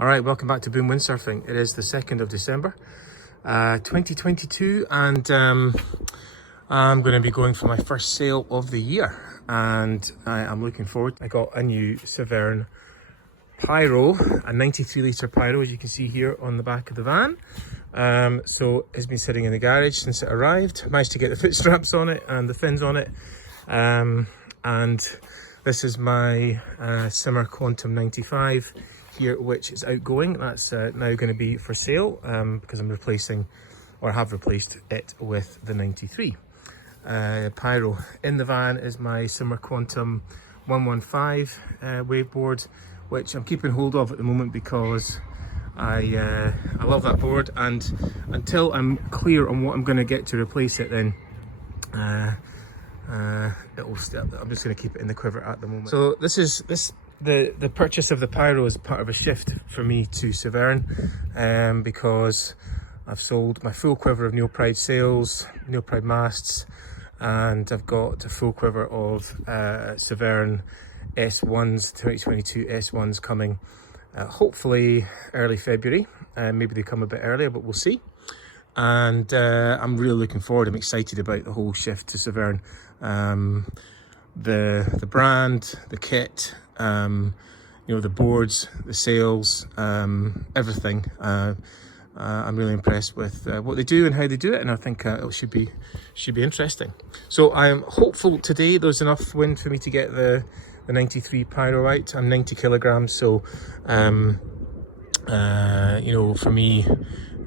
All right, welcome back to Boom Windsurfing. It is the 2nd of December, 2022, and I'm going to be going for my first sail of the year, and I'm looking forward. I got a new Severne Pyro, a 93 litre Pyro, as you can see here on the back of the van. So it's been sitting in the garage since it arrived. Managed to get the foot straps on it and the fins on it, and this is my Simmer Quantum 95 here, which is outgoing. That's now going to be for sale because I'm replacing, or have replaced it with the 93 Pyro. In the van is my Simmer Quantum 115 waveboard, which I'm keeping hold of at the moment because I love that board, and until I'm clear on what I'm going to get to replace it, then I'm just going to keep it in the quiver at the moment. So the purchase of the Pyro is part of a shift for me to Severne, because I've sold my full quiver of Neopride sails, Neopride masts, and I've got a full quiver of Severne S1s, 2022 S1s coming hopefully early February. Maybe they come a bit earlier, but we'll see. And I'm really looking forward. I'm excited about the whole shift to Severne. The brand, the kit, you know, the boards, the sails, everything. I'm really impressed with what they do and how they do it, and I think it should be interesting. So I'm hopeful today there's enough wind for me to get the 93 Pyro out. I'm 90 kilograms, so you know, for me,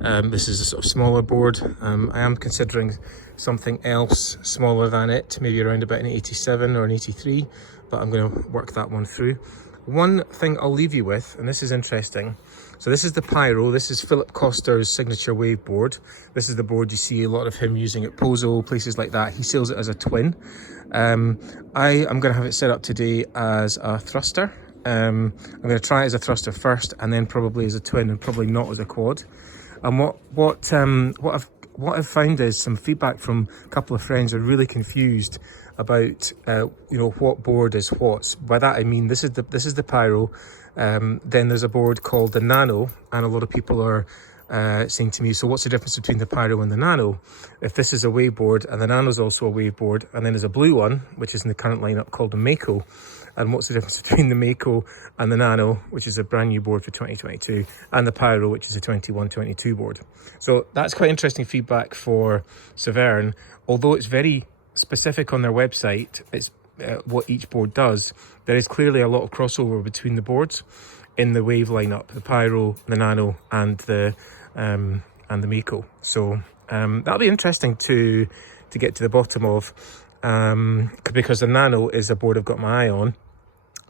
this is a sort of smaller board. I am considering something else smaller than it, maybe around about an 87 or an 83, but I'm going to work that one through. One thing I'll leave you with, and this is interesting. So this is the Pyro. This is Philip Coster's signature wave board. This is the board you see a lot of him using at Pozo, places like that. He sells it as a twin. I am going to have it set up today as a thruster. I'm going to try it as a thruster first, and then probably as a twin, and probably not as a quad. And what I've found is some feedback from a couple of friends are really confused about you know, what board is what. By that I mean this is the Pyro. Then there's a board called the Nano, and a lot of people are saying to me, so what's the difference between the Pyro and the Nano? If this is a wave board and the Nano is also a wave board, and then there's a blue one which is in the current lineup called the Mako, and what's the difference between the Mako and the Nano, which is a brand new board for 2022, and the Pyro, which is a 21-22 board? So that's quite interesting feedback for Severne. Although it's very specific on their website, it's what each board does, there is clearly a lot of crossover between the boards in the wave lineup: the Pyro, the Nano, and the Mako. So that'll be interesting to get to the bottom of, because the Nano is a board I've got my eye on,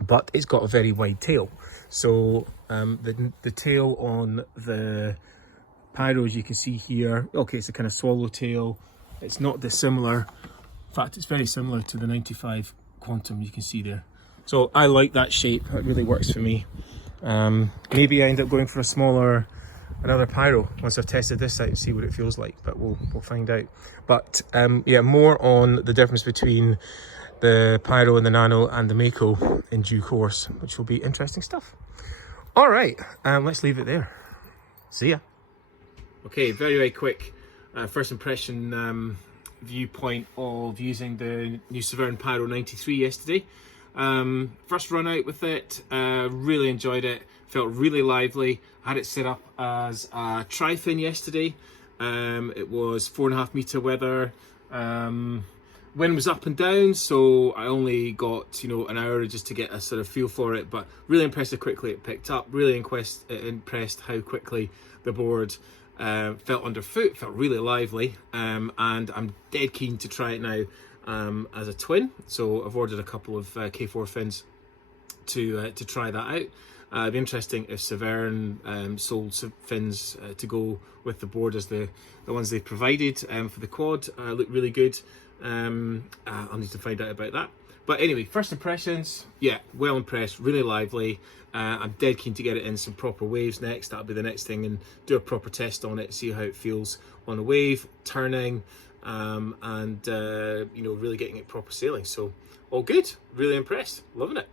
but it's got a very wide tail. So the tail on the Pyro, as you can see here, okay, it's a kind of swallowtail. It's not dissimilar. In fact, it's very similar to the 95 Quantum, you can see there. So I like that shape. It really works for me. Maybe I end up going for another Pyro once I've tested this out and see what it feels like, but we'll find out. But yeah, more on the difference between the Pyro and the Nano and the Mako in due course, which will be interesting stuff. All right, let's leave it there. See ya. Okay, very quick first impression viewpoint of using the new Severne Pyro 93 yesterday. First run out with it, really enjoyed it, felt really lively. I had it set up as a tri-fin yesterday. It was 4.5 meter weather. Wind was up and down, so I only got, you know, an hour just to get a sort of feel for it, but really impressed how quickly it picked up. Really impressed how quickly the board felt underfoot, felt really lively, and I'm dead keen to try it now as a twin. So I've ordered a couple of K4 fins to try that out. It'd be interesting if Severne sold some fins to go with the board as the ones they provided for the quad. Look really good. I'll need to find out about that. But anyway, first impressions, yeah, well impressed, really lively. I'm dead keen to get it in some proper waves next. That'll be the next thing, and do a proper test on it, see how it feels on a wave, turning, and you know, really getting it proper sailing. So all good, really impressed, loving it.